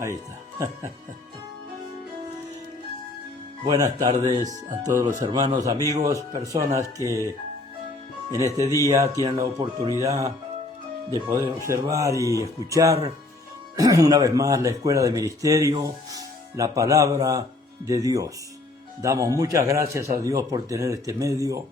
Ahí está. Buenas tardes a todos los hermanos, amigos, personas que en este día tienen la oportunidad de poder observar y escuchar una vez más la Escuela de Ministerio, la Palabra de Dios. Damos muchas gracias a Dios por tener este medio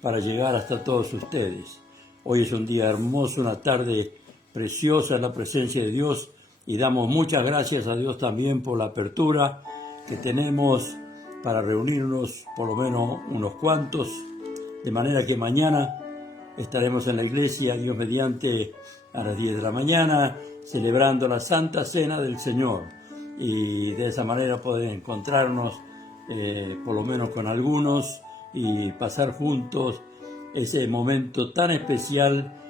para llegar hasta todos ustedes. Hoy es un día hermoso, una tarde preciosa en la presencia de Dios y damos muchas gracias a Dios también por la apertura que tenemos para reunirnos, por lo menos unos cuantos, de manera que mañana estaremos en la iglesia, Dios mediante, a las 10 de la mañana, celebrando la Santa Cena del Señor. Y de esa manera poder encontrarnos, por lo menos con algunos, y pasar juntos ese momento tan especial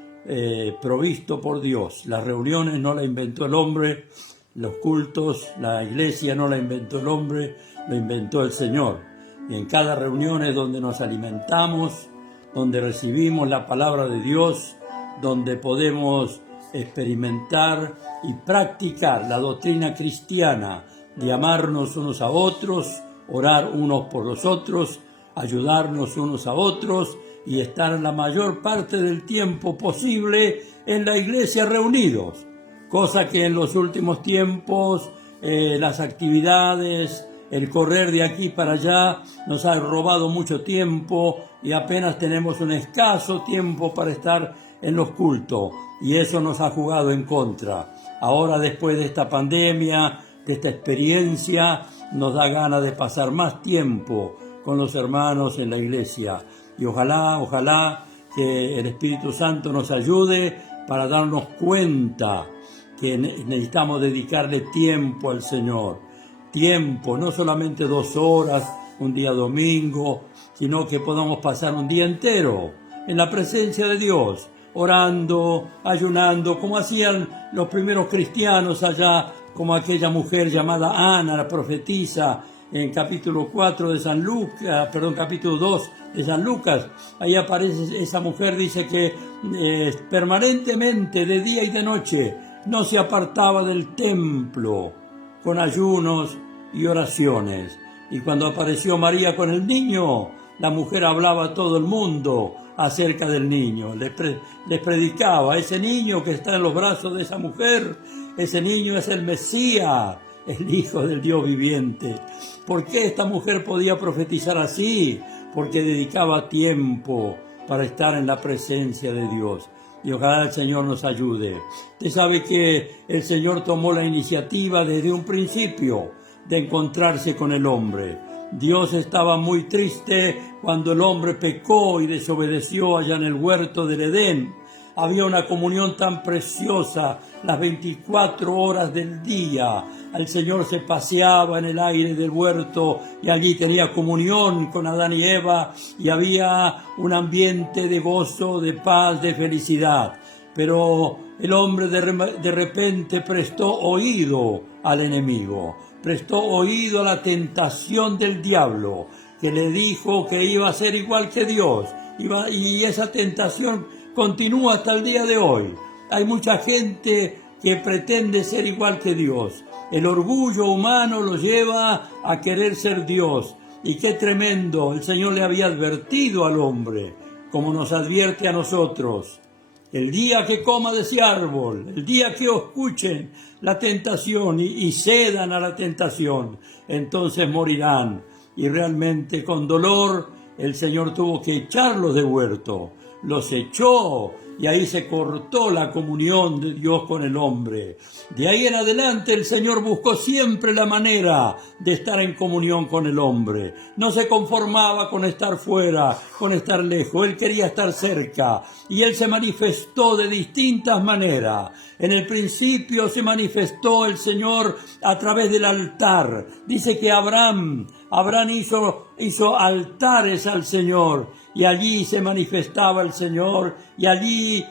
provisto por Dios. Las reuniones no la inventó el hombre, los cultos, la iglesia no la inventó el hombre, lo inventó el Señor. Y en cada reunión es donde nos alimentamos, donde recibimos la palabra de Dios, donde podemos experimentar y practicar la doctrina cristiana de amarnos unos a otros, orar unos por los otros, ayudarnos unos a otros y estar la mayor parte del tiempo posible en la iglesia reunidos, cosa que en los últimos tiempos las actividades, el correr de aquí para allá nos ha robado mucho tiempo y apenas tenemos un escaso tiempo para estar en los cultos y eso nos ha jugado en contra. Ahora, después de esta pandemia, de esta experiencia, nos da ganas de pasar más tiempo con los hermanos en la iglesia. Y ojalá que el Espíritu Santo nos ayude para darnos cuenta que necesitamos dedicarle tiempo al Señor. Tiempo, no solamente 2 horas, un día domingo, sino que podamos pasar un día entero en la presencia de Dios, orando, ayunando, como hacían los primeros cristianos allá, como aquella mujer llamada Ana, la profetisa, en capítulo 4 de San Lucas, capítulo 2 de San Lucas. Ahí aparece esa mujer, dice que permanentemente, de día y de noche, no se apartaba del templo, con ayunos y oraciones. Y cuando apareció María con el niño, la mujer hablaba a todo el mundo acerca del niño. Les predicaba, ese niño que está en los brazos de esa mujer, ese niño es el Mesías, el Hijo del Dios viviente. ¿Por qué esta mujer podía profetizar así? Porque dedicaba tiempo para estar en la presencia de Dios. Y ojalá el Señor nos ayude. Usted sabe que el Señor tomó la iniciativa desde un principio de encontrarse con el hombre. Dios estaba muy triste cuando el hombre pecó y desobedeció allá en el huerto del Edén. Había una comunión tan preciosa las 24 horas del día. El Señor se paseaba en el aire del huerto y allí tenía comunión con Adán y Eva y había un ambiente de gozo, de paz, de felicidad. Pero el hombre de repente prestó oído al enemigo, prestó oído a la tentación del diablo, que le dijo que iba a ser igual que Dios. Y esa tentación continúa hasta el día de hoy. Hay mucha gente que pretende ser igual que Dios. El orgullo humano lo lleva a querer ser Dios. Y qué tremendo, el Señor le había advertido al hombre, como nos advierte a nosotros. El día que coma de ese árbol, el día que escuchen la tentación y cedan a la tentación, entonces morirán. Y realmente con dolor el Señor tuvo que echarlos del huerto. Los echó y ahí se cortó la comunión de Dios con el hombre. De ahí en adelante el Señor buscó siempre la manera de estar en comunión con el hombre. No se conformaba con estar fuera, con estar lejos. Él quería estar cerca y Él se manifestó de distintas maneras. En el principio se manifestó el Señor a través del altar. Dice que Abraham hizo altares al Señor y allí se manifestaba el Señor y allí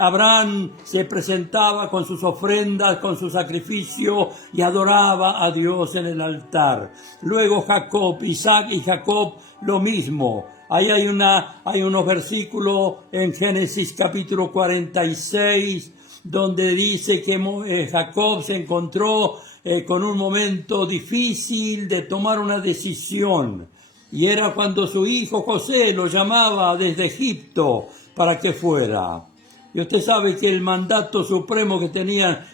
Abraham se presentaba con sus ofrendas, con su sacrificio y adoraba a Dios en el altar. Luego Jacob, Isaac y Jacob lo mismo. Ahí hay unos versículos en Génesis capítulo 46 donde dice que Jacob se encontró con un momento difícil de tomar una decisión. Y era cuando su hijo José lo llamaba desde Egipto para que fuera. Y usted sabe que el mandato supremo que tenían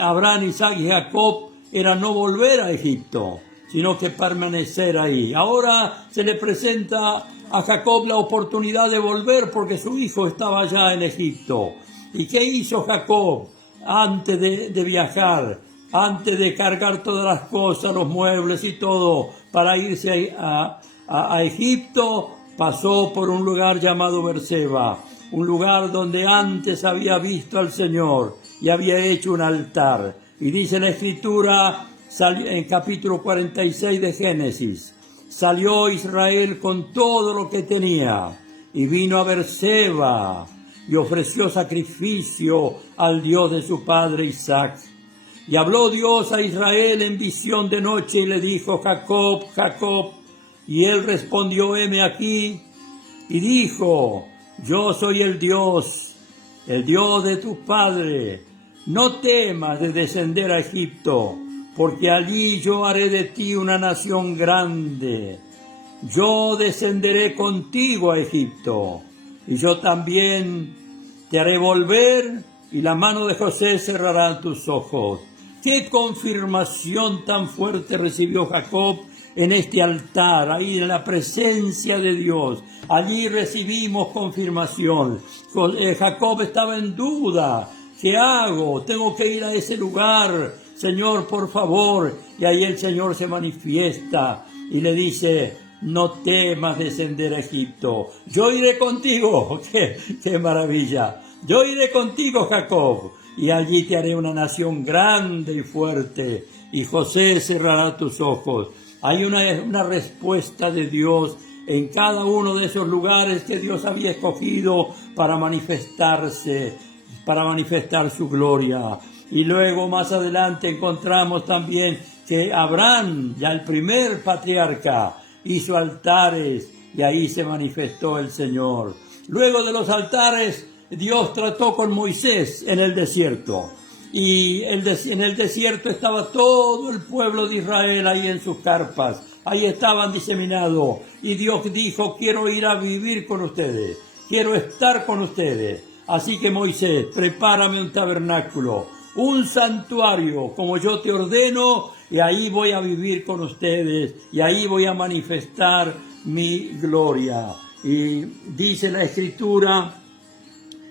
Abraham, Isaac y Jacob era no volver a Egipto, sino que permanecer ahí. Ahora se le presenta a Jacob la oportunidad de volver porque su hijo estaba allá en Egipto. ¿Y qué hizo Jacob antes de viajar? Antes de cargar todas las cosas, los muebles y todo, para irse a Egipto, pasó por un lugar llamado Berseba, un lugar donde antes había visto al Señor y había hecho un altar. Y dice la Escritura, en capítulo 46 de Génesis, salió Israel con todo lo que tenía y vino a Berseba y ofreció sacrificio al Dios de su padre Isaac. Y habló Dios a Israel en visión de noche y le dijo: Jacob, Jacob. Y él respondió: heme aquí. Y dijo: yo soy el Dios de tu padre. No temas de descender a Egipto, porque allí yo haré de ti una nación grande. Yo descenderé contigo a Egipto, y yo también te haré volver, y la mano de José cerrará tus ojos. ¡Qué confirmación tan fuerte recibió Jacob en este altar, ahí en la presencia de Dios! Allí recibimos confirmación. Jacob estaba en duda. ¿Qué hago? Tengo que ir a ese lugar. Señor, por favor. Y ahí el Señor se manifiesta y le dice: no temas descender a Egipto. Yo iré contigo. ¡Qué maravilla! Yo iré contigo, Jacob, y allí te haré una nación grande y fuerte, y José cerrará tus ojos. Hay una respuesta de Dios en cada uno de esos lugares que Dios había escogido para manifestarse, para manifestar su gloria. Y luego más adelante encontramos también que Abraham, ya el primer patriarca, hizo altares y ahí se manifestó el Señor. Luego de los altares, Dios trató con Moisés en el desierto. Y en el desierto estaba todo el pueblo de Israel ahí en sus carpas. Ahí estaban diseminados. Y Dios dijo: quiero ir a vivir con ustedes. Quiero estar con ustedes. Así que Moisés, prepárame un tabernáculo, un santuario, como yo te ordeno, y ahí voy a vivir con ustedes. Y ahí voy a manifestar mi gloria. Y dice la Escritura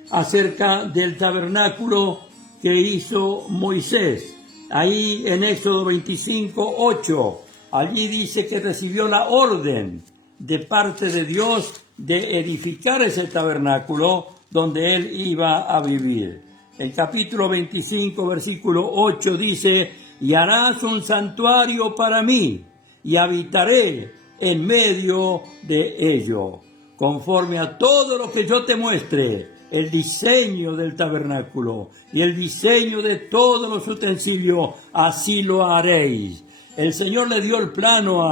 acerca del tabernáculo que hizo Moisés, ahí en Éxodo 25:8, allí dice que recibió la orden de parte de Dios de edificar ese tabernáculo donde él iba a vivir. El capítulo 25, versículo 8 dice: y harás un santuario para mí, y habitaré en medio de ello, conforme a todo lo que yo te muestre, el diseño del tabernáculo y el diseño de todos los utensilios, así lo haréis. El Señor le dio el plano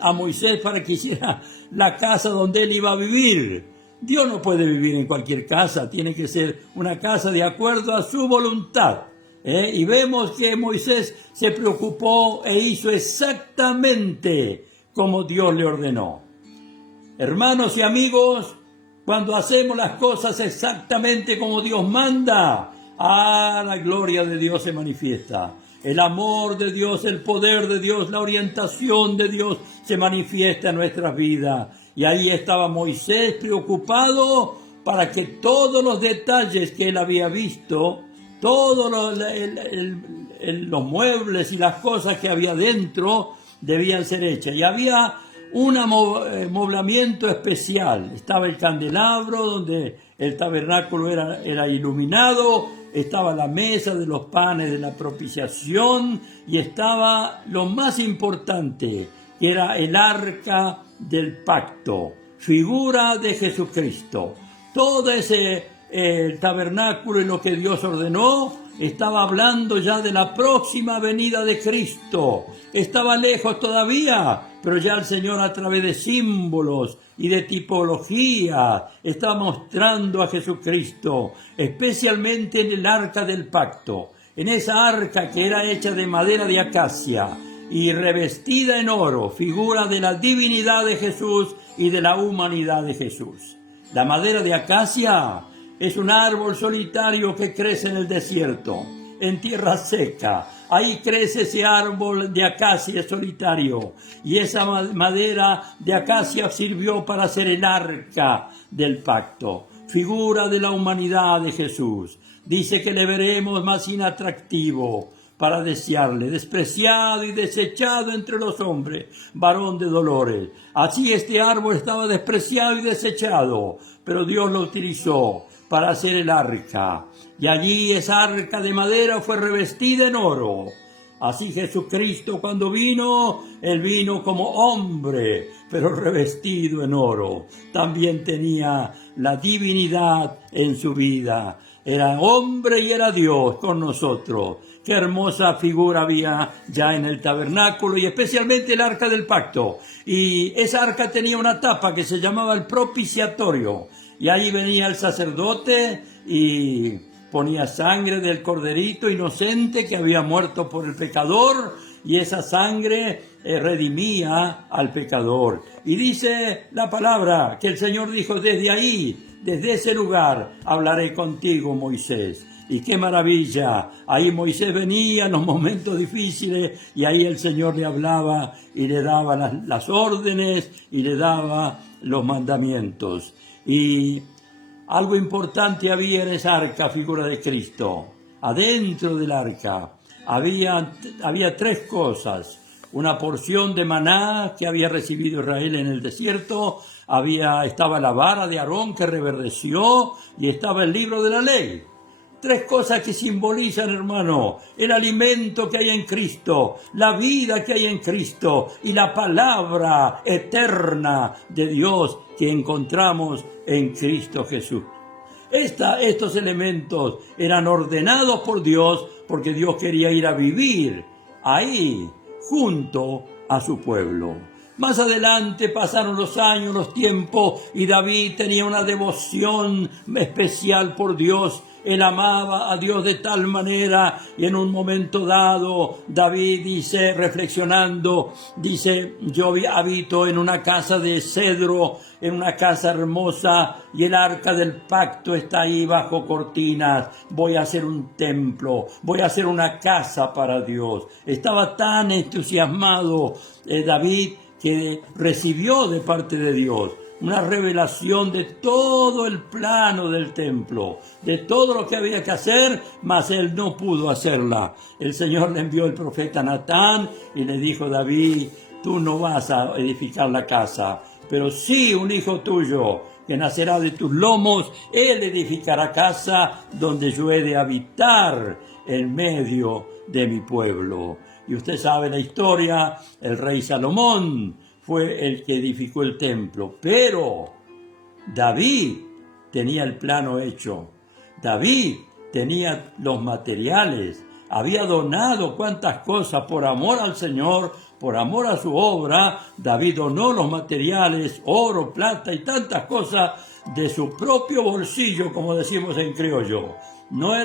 a Moisés para que hiciera la casa donde él iba a vivir. Dios no puede vivir en cualquier casa, tiene que ser una casa de acuerdo a su voluntad. Y vemos que Moisés se preocupó e hizo exactamente como Dios le ordenó. Hermanos y amigos, cuando hacemos las cosas exactamente como Dios manda, la gloria de Dios se manifiesta. El amor de Dios, el poder de Dios, la orientación de Dios se manifiesta en nuestras vidas. Y ahí estaba Moisés preocupado para que todos los detalles que él había visto, todos los muebles y las cosas que había dentro debían ser hechas. Y había un amoblamiento especial. Estaba el candelabro donde el tabernáculo era iluminado, estaba la mesa de los panes de la propiciación y estaba lo más importante, que era el arca del pacto, figura de Jesucristo. Todo ese tabernáculo y lo que Dios ordenó estaba hablando ya de la próxima venida de Cristo. Estaba lejos todavía, pero ya el Señor a través de símbolos y de tipología está mostrando a Jesucristo, especialmente en el arca del pacto, en esa arca que era hecha de madera de acacia y revestida en oro, figura de la divinidad de Jesús y de la humanidad de Jesús. La madera de acacia es un árbol solitario que crece en el desierto, en tierra seca. Ahí crece ese árbol de acacia solitario, y esa madera de acacia sirvió para hacer el arca del pacto, figura de la humanidad de Jesús. Dice que le veremos más inatractivo para desearle, despreciado y desechado entre los hombres, varón de dolores. Así este árbol estaba despreciado y desechado, pero Dios lo utilizó para hacer el arca, y allí esa arca de madera fue revestida en oro. Así Jesucristo cuando vino, Él vino como hombre, pero revestido en oro. También tenía la divinidad en su vida. Era hombre y era Dios con nosotros. Qué hermosa figura había ya en el tabernáculo, y especialmente el arca del pacto. Y esa arca tenía una tapa que se llamaba el propiciatorio. Y ahí venía el sacerdote y ponía sangre del corderito inocente que había muerto por el pecador, y esa sangre redimía al pecador. Y dice la palabra que el Señor dijo: desde ahí, desde ese lugar, hablaré contigo, Moisés. Y qué maravilla, ahí Moisés venía en los momentos difíciles, y ahí el Señor le hablaba y le daba las órdenes y le daba los mandamientos. Y algo importante había en esa arca, figura de Cristo. Adentro del arca había 3 cosas: una porción de maná que había recibido Israel en el desierto, estaba la vara de Aarón que reverdeció, y estaba el libro de la ley. 3 cosas que simbolizan, hermano, el alimento que hay en Cristo, la vida que hay en Cristo y la palabra eterna de Dios que encontramos en Cristo Jesús. Estos elementos eran ordenados por Dios porque Dios quería ir a vivir ahí junto a su pueblo. Más adelante pasaron los años, los tiempos, y David tenía una devoción especial por Dios. Él amaba a Dios de tal manera, y en un momento dado, David dice, reflexionando, dice: yo habito en una casa de cedro, en una casa hermosa, y el arca del pacto está ahí bajo cortinas. Voy a hacer un templo, voy a hacer una casa para Dios. Estaba tan entusiasmado David que recibió de parte de Dios una revelación de todo el plano del templo, de todo lo que había que hacer, mas él no pudo hacerla. El Señor le envió el profeta Natán y le dijo: David, tú no vas a edificar la casa, pero sí un hijo tuyo que nacerá de tus lomos, él edificará casa donde yo he de habitar en medio de mi pueblo. Y usted sabe la historia, el rey Salomón fue el que edificó el templo, pero David tenía el plano hecho. David tenía los materiales, había donado cuantas cosas por amor al Señor, por amor a su obra. David donó los materiales, oro, plata y tantas cosas de su propio bolsillo, como decimos en criollo.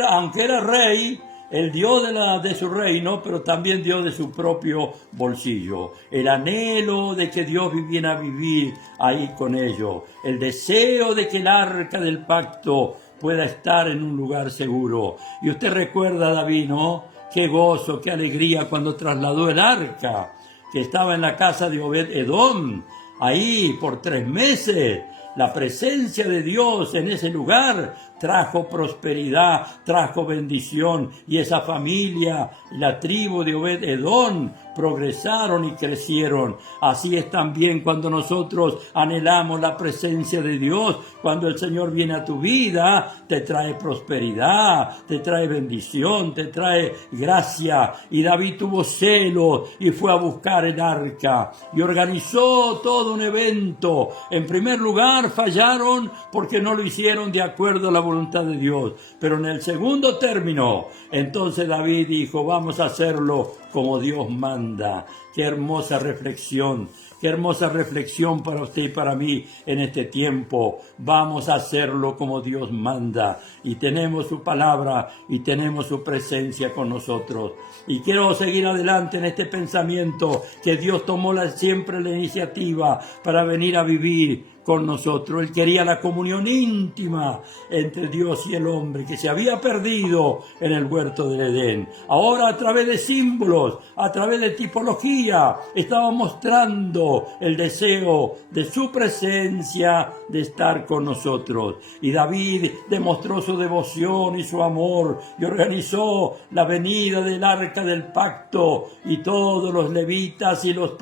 Aunque era rey, él dio de su reino, pero también dio de su propio bolsillo. El anhelo de que Dios viniera a vivir ahí con ellos. El deseo de que el arca del pacto pueda estar en un lugar seguro. Y usted recuerda a David, ¿no? Qué gozo, qué alegría cuando trasladó el arca, que estaba en la casa de Obed-Edom, ahí por 3 meses. La presencia de Dios en ese lugar trajo prosperidad, trajo bendición, y esa familia, la tribu de Obed-Edom, progresaron y crecieron. Así es también cuando nosotros anhelamos la presencia de Dios. Cuando el Señor viene a tu vida, te trae prosperidad, te trae bendición, te trae gracia. Y David tuvo celo y fue a buscar el arca y organizó todo un evento. En primer lugar, fallaron porque no lo hicieron de acuerdo a la voluntad voluntad de Dios. Pero en el segundo término, entonces David dijo, vamos a hacerlo como Dios manda. Qué hermosa reflexión. Qué hermosa reflexión para usted y para mí en este tiempo. Vamos a hacerlo como Dios manda. Y tenemos su palabra y tenemos su presencia con nosotros. Y quiero seguir adelante en este pensamiento que Dios tomó siempre la iniciativa para venir a vivir con nosotros. Él quería la comunión íntima entre Dios y el hombre que se había perdido en el huerto del Edén. Ahora, a través de símbolos, a través de tipología, estaba mostrando el deseo de su presencia, de estar con nosotros. Y David demostró su devoción y su amor y organizó la venida del arca del pacto, y todos los levitas y los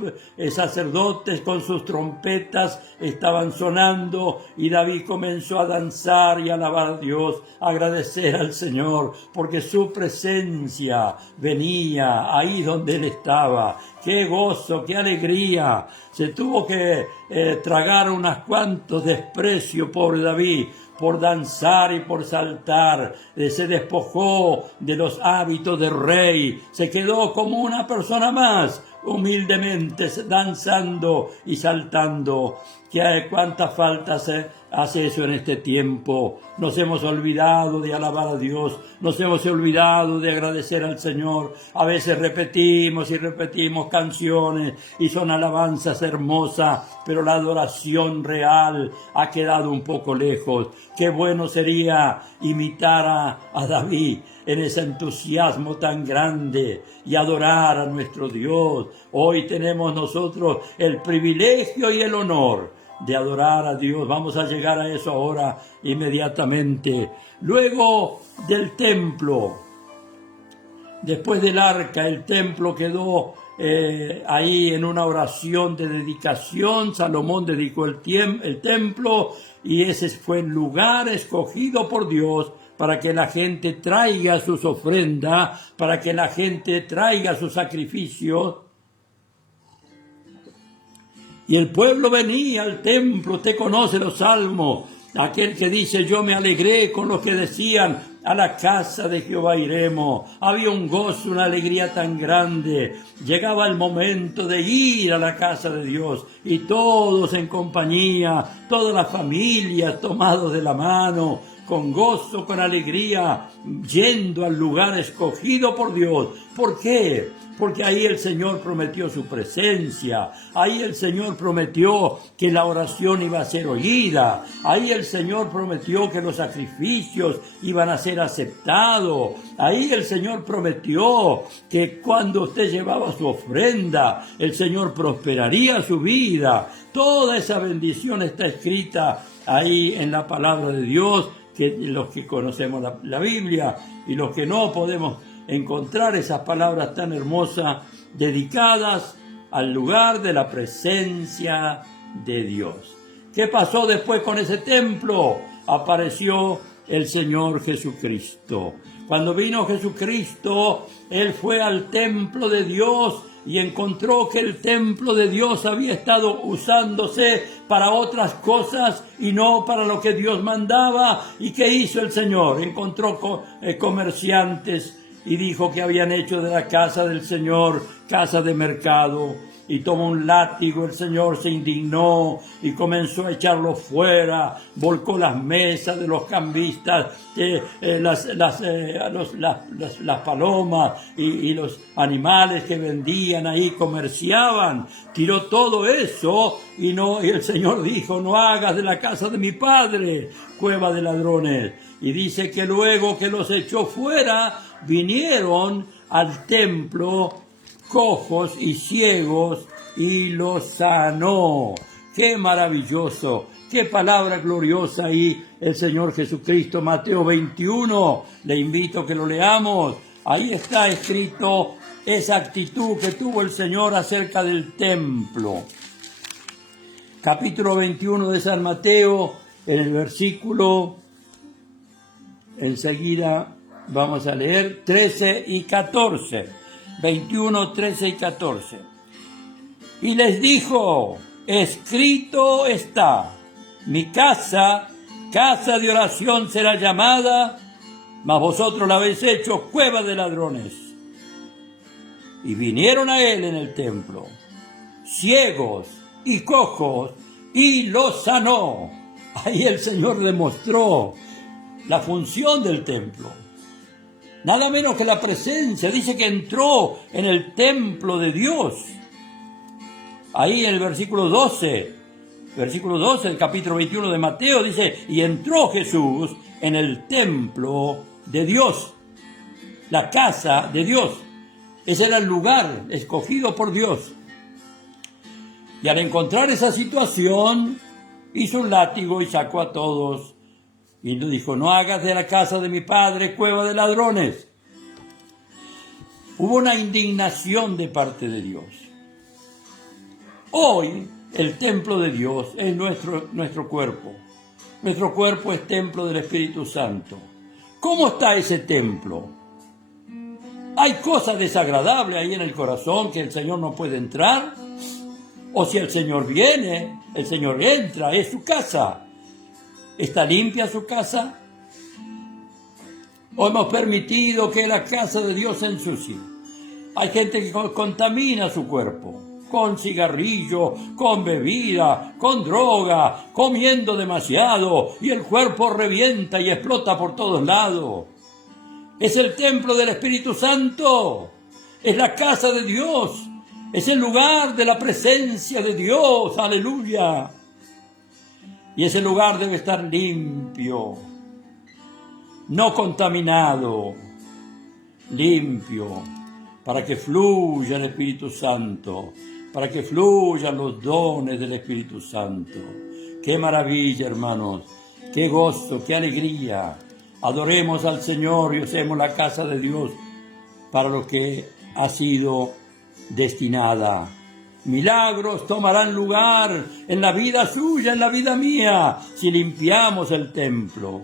sacerdotes con sus trompetas estaban sonando, y David comenzó a danzar y a alabar a Dios, a agradecer al Señor, porque su presencia venía ahí donde él estaba. ¡Qué gozo, qué alegría! Se tuvo que tragar unos cuantos desprecios, pobre David, por danzar y por saltar. Se despojó de los hábitos de rey, se quedó como una persona más, humildemente danzando y saltando. ¿Cuánta falta hace eso en este tiempo? Nos hemos olvidado de alabar a Dios, nos hemos olvidado de agradecer al Señor. A veces repetimos y repetimos canciones y son alabanzas hermosas, pero la adoración real ha quedado un poco lejos. Qué bueno sería imitar a David en ese entusiasmo tan grande y adorar a nuestro Dios. Hoy tenemos nosotros el privilegio y el honor de adorar a Dios. Vamos a llegar a eso ahora inmediatamente. Luego del templo, después del arca, el templo quedó ahí en una oración de dedicación. Salomón dedicó el templo, y ese fue el lugar escogido por Dios para que la gente traiga sus ofrendas, para que la gente traiga sus sacrificios. Y el pueblo venía al templo. Usted conoce los salmos, aquel que dice, yo me alegré con los que decían, a la casa de Jehová iremos. Había un gozo, una alegría tan grande. Llegaba el momento de ir a la casa de Dios, y todos en compañía, todas las familias tomados de la mano, con gozo, con alegría, yendo al lugar escogido por Dios. ¿Por qué? Porque ahí el Señor prometió su presencia, ahí el Señor prometió que la oración iba a ser oída, ahí el Señor prometió que los sacrificios iban a ser aceptados, ahí el Señor prometió que cuando usted llevaba su ofrenda, el Señor prosperaría su vida. Toda esa bendición está escrita ahí en la palabra de Dios, que los que conocemos la Biblia y los que no podemos encontrar esas palabras tan hermosas dedicadas al lugar de la presencia de Dios. ¿Qué pasó después con ese templo? Apareció el Señor Jesucristo. Cuando vino Jesucristo, Él fue al templo de Dios y encontró que el templo de Dios había estado usándose para otras cosas y no para lo que Dios mandaba. ¿Y qué hizo el Señor? Encontró comerciantes y dijo que habían hecho de la casa del Señor casa de mercado. Y tomó un látigo, el Señor se indignó y comenzó a echarlo fuera, volcó las mesas de los cambistas, las palomas y los animales que vendían ahí, comerciaban, tiró todo eso y el Señor dijo, no hagas de la casa de mi Padre cueva de ladrones. Y dice que luego que los echó fuera, vinieron al templo cojos y ciegos y los sanó. ¡Qué maravilloso! ¡Qué palabra gloriosa ahí el Señor Jesucristo! Mateo 21, le invito a que lo leamos. Ahí está escrito esa actitud que tuvo el Señor acerca del templo. Capítulo 21 de San Mateo, en el versículo, enseguida vamos a leer 13 y 14. 21, 13 y 14. Y les dijo, escrito está, mi casa casa de oración será llamada, mas vosotros la habéis hecho cueva de ladrones. Y vinieron a él en el templo, ciegos y cojos, y los sanó. Ahí el Señor demostró la función del templo. Nada menos que la presencia. Dice que entró en el templo de Dios. Ahí en el versículo 12 del capítulo 21 de Mateo dice, y entró Jesús en el templo de Dios, la casa de Dios. Ese era el lugar escogido por Dios. Y al encontrar esa situación, hizo un látigo y sacó a todos. Y le dijo, no hagas de la casa de mi padre cueva de ladrones. Hubo una indignación de parte de Dios. Hoy, el templo de Dios es nuestro cuerpo. Nuestro cuerpo es templo del Espíritu Santo. ¿Cómo está ese templo? ¿Hay cosas desagradables ahí en el corazón que el Señor no puede entrar? O si el Señor viene, el Señor entra, es su casa. ¿Está limpia su casa? ¿O hemos permitido que la casa de Dios se ensucie? Hay gente que contamina su cuerpo con cigarrillo, con bebida, con droga, comiendo demasiado, y el cuerpo revienta y explota por todos lados. Es el templo del Espíritu Santo, es la casa de Dios, es el lugar de la presencia de Dios, aleluya. Y ese lugar debe estar limpio, no contaminado, limpio, para que fluya el Espíritu Santo, para que fluyan los dones del Espíritu Santo. ¡Qué maravilla, hermanos! ¡Qué gozo, qué alegría! Adoremos al Señor y usemos la casa de Dios para lo que ha sido destinada. Milagros tomarán lugar en la vida suya, en la vida mía, si limpiamos el templo.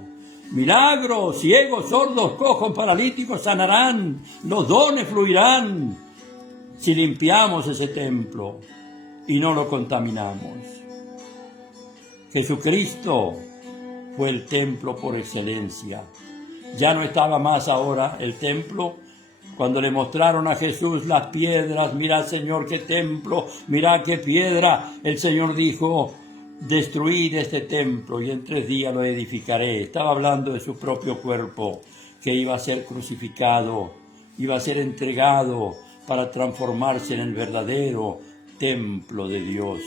Milagros, ciegos, sordos, cojos, paralíticos sanarán, los dones fluirán si limpiamos ese templo y no lo contaminamos. Jesucristo fue el templo por excelencia. Ya no estaba más ahora el templo. Cuando le mostraron a Jesús las piedras, mira, Señor, qué templo, mira qué piedra, el Señor dijo, destruid este templo y en 3 días lo edificaré. Estaba hablando de su propio cuerpo, que iba a ser crucificado, iba a ser entregado para transformarse en el verdadero templo de Dios.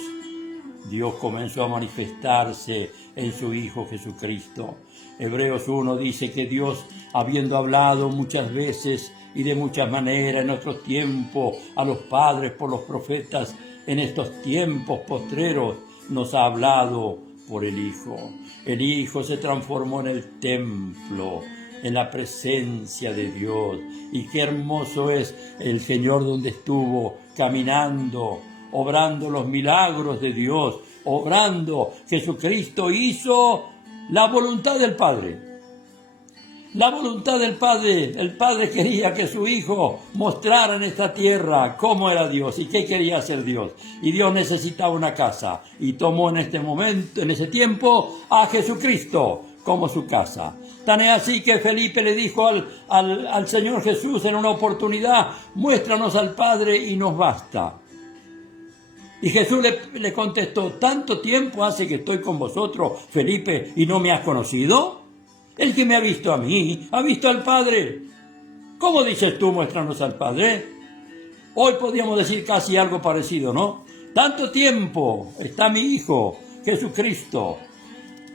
Dios comenzó a manifestarse en su Hijo Jesucristo. Hebreos 1 dice que Dios, habiendo hablado muchas veces y de muchas maneras en nuestros tiempos a los padres por los profetas, en estos tiempos postreros nos ha hablado por el Hijo. El Hijo se transformó en el templo, en la presencia de Dios. Y qué hermoso es el Señor donde estuvo caminando, obrando los milagros de Dios, obrando. Jesucristo hizo la voluntad del Padre. La voluntad del Padre. El Padre quería que su Hijo mostrara en esta tierra cómo era Dios y qué quería hacer Dios. Y Dios necesitaba una casa. Y tomó en este momento, en ese tiempo, a Jesucristo como su casa. Tan es así que Felipe le dijo al Señor Jesús en una oportunidad, muéstranos al Padre y nos basta. Y Jesús le contestó, ¿tanto tiempo hace que estoy con vosotros, Felipe, y no me has conocido? El que me ha visto a mí, ha visto al Padre. ¿Cómo dices tú, muéstranos al Padre? Hoy podríamos decir casi algo parecido, ¿no? Tanto tiempo está mi Hijo, Jesucristo.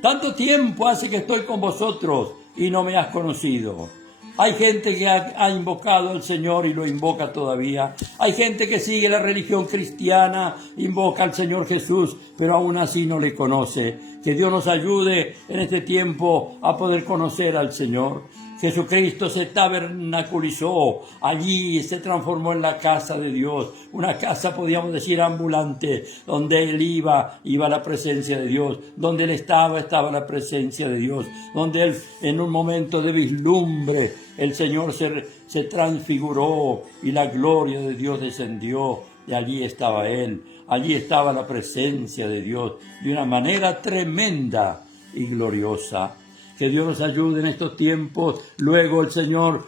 Tanto tiempo hace que estoy con vosotros y no me has conocido. Hay gente que ha invocado al Señor y lo invoca todavía. Hay gente que sigue la religión cristiana, invoca al Señor Jesús, pero aún así no le conoce. Que Dios nos ayude en este tiempo a poder conocer al Señor. Jesucristo se tabernaculizó, allí se transformó en la casa de Dios, una casa, podríamos decir, ambulante, donde Él iba la presencia de Dios, donde Él estaba la presencia de Dios, donde Él, en un momento de vislumbre, el Señor se transfiguró y la gloria de Dios descendió, y allí estaba Él, allí estaba la presencia de Dios, de una manera tremenda. y gloriosa. Que Dios nos ayude en estos tiempos. Luego el Señor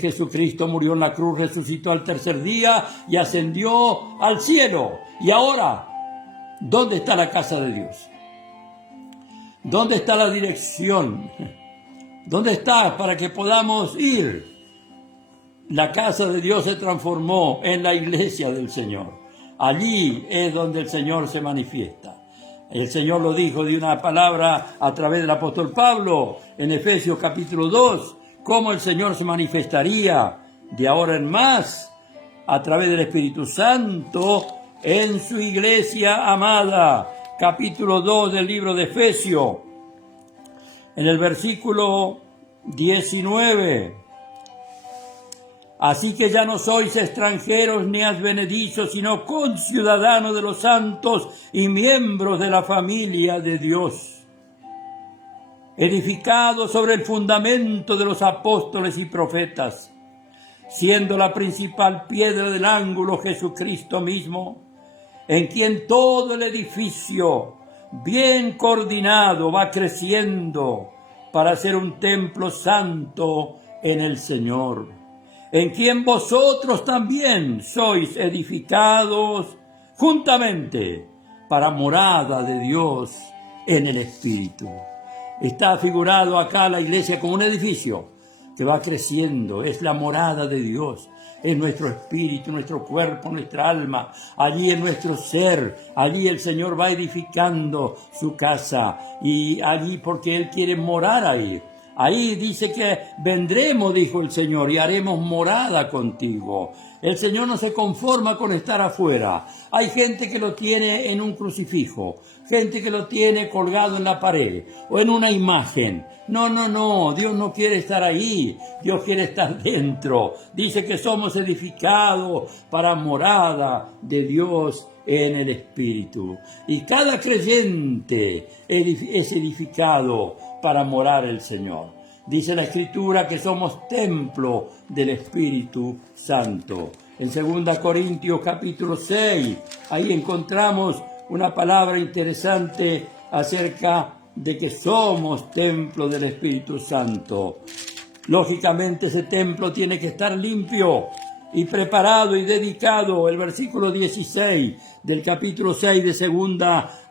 Jesucristo murió en la cruz, resucitó al tercer día y ascendió al cielo. Y ahora, ¿dónde está la casa de Dios? ¿Dónde está la dirección? ¿Dónde está para que podamos ir? La casa de Dios se transformó en la iglesia del Señor. Allí es donde el Señor se manifiesta. El Señor lo dijo de una palabra a través del apóstol Pablo en Efesios capítulo 2, cómo el Señor se manifestaría de ahora en más a través del Espíritu Santo en su iglesia amada. Capítulo 2 del libro de Efesios, en el versículo 19. Así que ya no sois extranjeros ni advenedizos, sino conciudadanos de los santos y miembros de la familia de Dios, edificados sobre el fundamento de los apóstoles y profetas, siendo la principal piedra del ángulo Jesucristo mismo, en quien todo el edificio, bien coordinado, va creciendo para ser un templo santo en el Señor, en quien vosotros también sois edificados juntamente para morada de Dios en el Espíritu. Está figurado acá la iglesia como un edificio que va creciendo, es la morada de Dios, es nuestro espíritu, nuestro cuerpo, nuestra alma, allí es nuestro ser, allí el Señor va edificando su casa y allí porque Él quiere morar ahí. Ahí dice que vendremos, dijo el Señor, y haremos morada contigo. El Señor no se conforma con estar afuera. Hay gente que lo tiene en un crucifijo, gente que lo tiene colgado en la pared o en una imagen. No, Dios no quiere estar ahí, Dios quiere estar dentro. Dice que somos edificados para morada de Dios en el Espíritu. Y cada creyente es edificado para morar el Señor. Dice la Escritura que somos templo del Espíritu Santo. En 2 Corintios capítulo 6, ahí encontramos una palabra interesante acerca de que somos templo del Espíritu Santo. Lógicamente ese templo tiene que estar limpio y preparado y dedicado. El versículo 16 del capítulo 6 de 2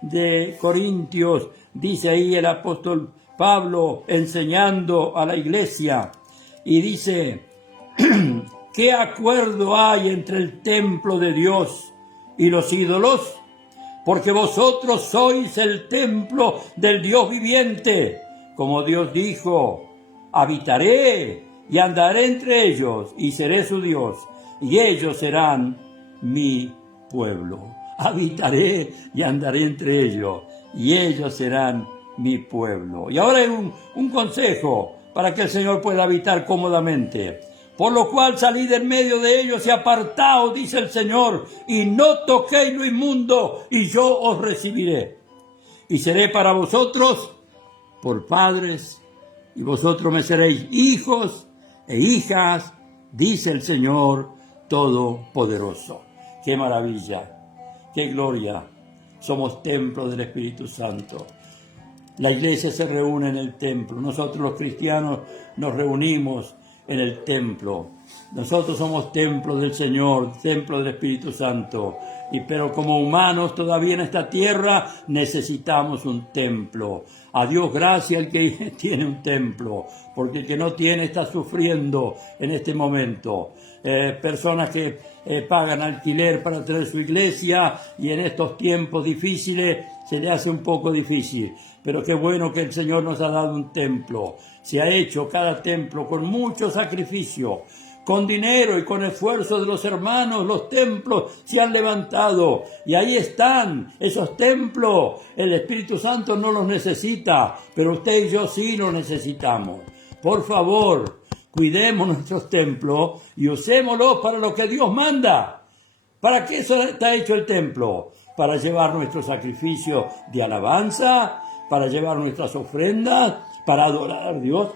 de Corintios, dice ahí el apóstol Pablo enseñando a la iglesia, y dice, ¿qué acuerdo hay entre el templo de Dios y los ídolos? Porque vosotros sois el templo del Dios viviente. Como Dios dijo, habitaré y andaré entre ellos y seré su Dios, y ellos serán mi pueblo. Habitaré y andaré entre ellos, y ellos serán mi pueblo. Y ahora hay un consejo para que el Señor pueda habitar cómodamente. Por lo cual salid en medio de ellos y apartaos, dice el Señor, y no toquéis lo inmundo, y yo os recibiré. Y seré para vosotros por padres, y vosotros me seréis hijos e hijas, dice el Señor Todopoderoso. ¡Qué maravilla! ¡Qué gloria! Somos templo del Espíritu Santo. La iglesia se reúne en el templo. Nosotros los cristianos nos reunimos en el templo. Nosotros somos templo del Señor, templo del Espíritu Santo. Pero como humanos todavía en esta tierra necesitamos un templo. A Dios gracias el que tiene un templo, porque el que no tiene está sufriendo en este momento. Personas que pagan alquiler para tener su iglesia y en estos tiempos difíciles se le hace un poco difícil. Pero qué bueno que el Señor nos ha dado un templo. Se ha hecho cada templo con mucho sacrificio, con dinero y con esfuerzo de los hermanos. Los templos se han levantado y ahí están esos templos. El Espíritu Santo no los necesita, pero usted y yo sí los necesitamos. Por favor, cuidemos nuestros templos y usémoslos para lo que Dios manda. ¿Para qué está hecho el templo? Para llevar nuestro sacrificio de alabanza, para llevar nuestras ofrendas, para adorar a Dios,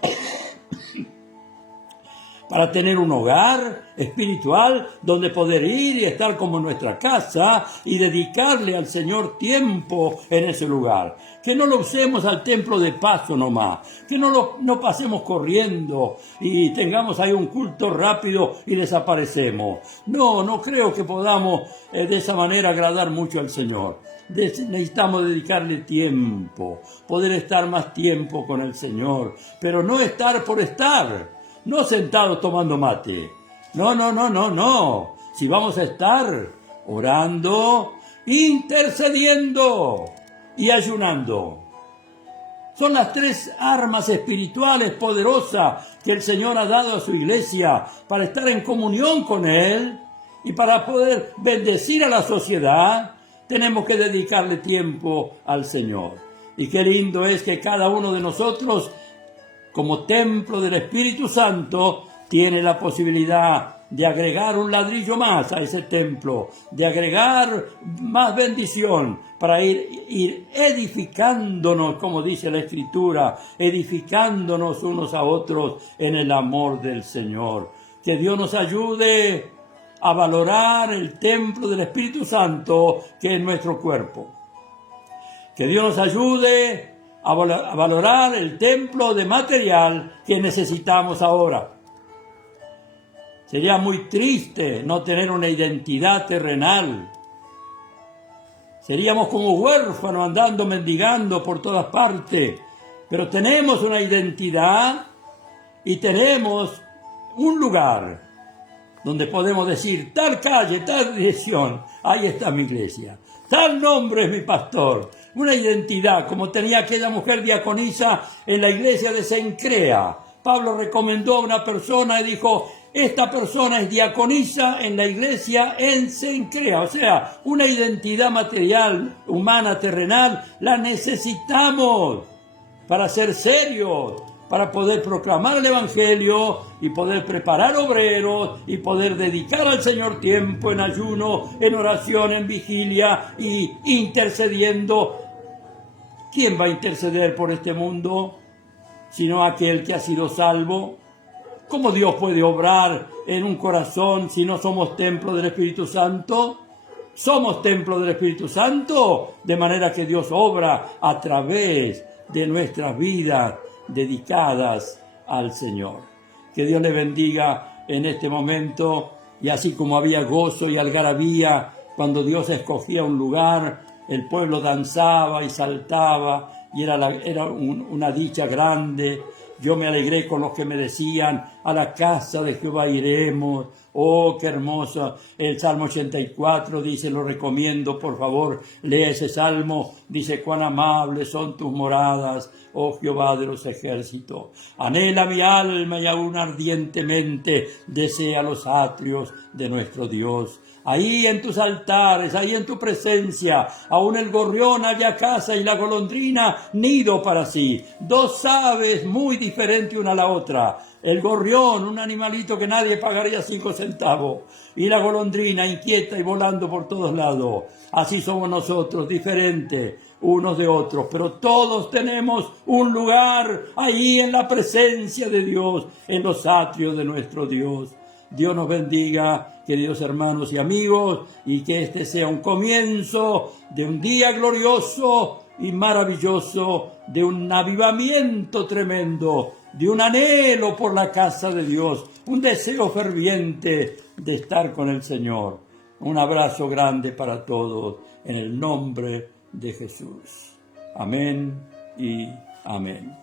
para tener un hogar espiritual donde poder ir y estar como en nuestra casa y dedicarle al Señor tiempo en ese lugar. Que no lo usemos al templo de paso nomás, que no pasemos corriendo y tengamos ahí un culto rápido y desaparecemos. No creo que podamos de esa manera agradar mucho al Señor. Necesitamos dedicarle tiempo, poder estar más tiempo con el Señor, pero no estar por estar. No sentados tomando mate. No. Si vamos a estar orando, intercediendo y ayunando. Son las 3 armas espirituales poderosas que el Señor ha dado a su iglesia para estar en comunión con Él y para poder bendecir a la sociedad. Tenemos que dedicarle tiempo al Señor. Y qué lindo es que cada uno de nosotros, como templo del Espíritu Santo, tiene la posibilidad de agregar un ladrillo más a ese templo, de agregar más bendición para ir edificándonos, como dice la Escritura, edificándonos unos a otros en el amor del Señor. Que Dios nos ayude a valorar el templo del Espíritu Santo que es nuestro cuerpo. Que Dios nos ayude a valorar el templo de material que necesitamos ahora. Sería muy triste no tener una identidad terrenal. Seríamos como huérfanos andando mendigando por todas partes. Pero tenemos una identidad y tenemos un lugar donde podemos decir, tal calle, tal dirección, ahí está mi iglesia. Tal nombre es mi pastor. Una identidad, como tenía aquella mujer diaconisa en la iglesia de Cencrea. Pablo recomendó a una persona y dijo, esta persona es diaconisa en la iglesia en Cencrea. O sea, una identidad material, humana, terrenal, la necesitamos para ser serios, para poder proclamar el Evangelio y poder preparar obreros y poder dedicar al Señor tiempo en ayuno, en oración, en vigilia y intercediendo. ¿Quién va a interceder por este mundo sino aquel que ha sido salvo? ¿Cómo Dios puede obrar en un corazón si no somos templo del Espíritu Santo? Somos templo del Espíritu Santo, de manera que Dios obra a través de nuestras vidas dedicadas al Señor. Que Dios le bendiga en este momento, y así como había gozo y algarabía cuando Dios escogía un lugar, el pueblo danzaba y saltaba y era una dicha grande. Yo me alegré con los que me decían, a la casa de Jehová iremos. Oh, qué hermoso. El Salmo 84 dice, lo recomiendo, por favor, lea ese Salmo. Dice, cuán amables son tus moradas, oh Jehová de los ejércitos. Anhela mi alma y aún ardientemente desea los atrios de nuestro Dios. Ahí en tus altares, ahí en tu presencia, aún el gorrión halla casa y la golondrina nido para sí. 2 aves muy diferentes una a la otra. El gorrión, un animalito que nadie pagaría 5 centavos. Y la golondrina inquieta y volando por todos lados. Así somos nosotros, diferentes unos de otros, pero todos tenemos un lugar ahí en la presencia de Dios, en los atrios de nuestro Dios. Dios nos bendiga, queridos hermanos y amigos, y que este sea un comienzo de un día glorioso y maravilloso, de un avivamiento tremendo, de un anhelo por la casa de Dios, un deseo ferviente de estar con el Señor. Un abrazo grande para todos, en el nombre de Jesús. Amén y amén.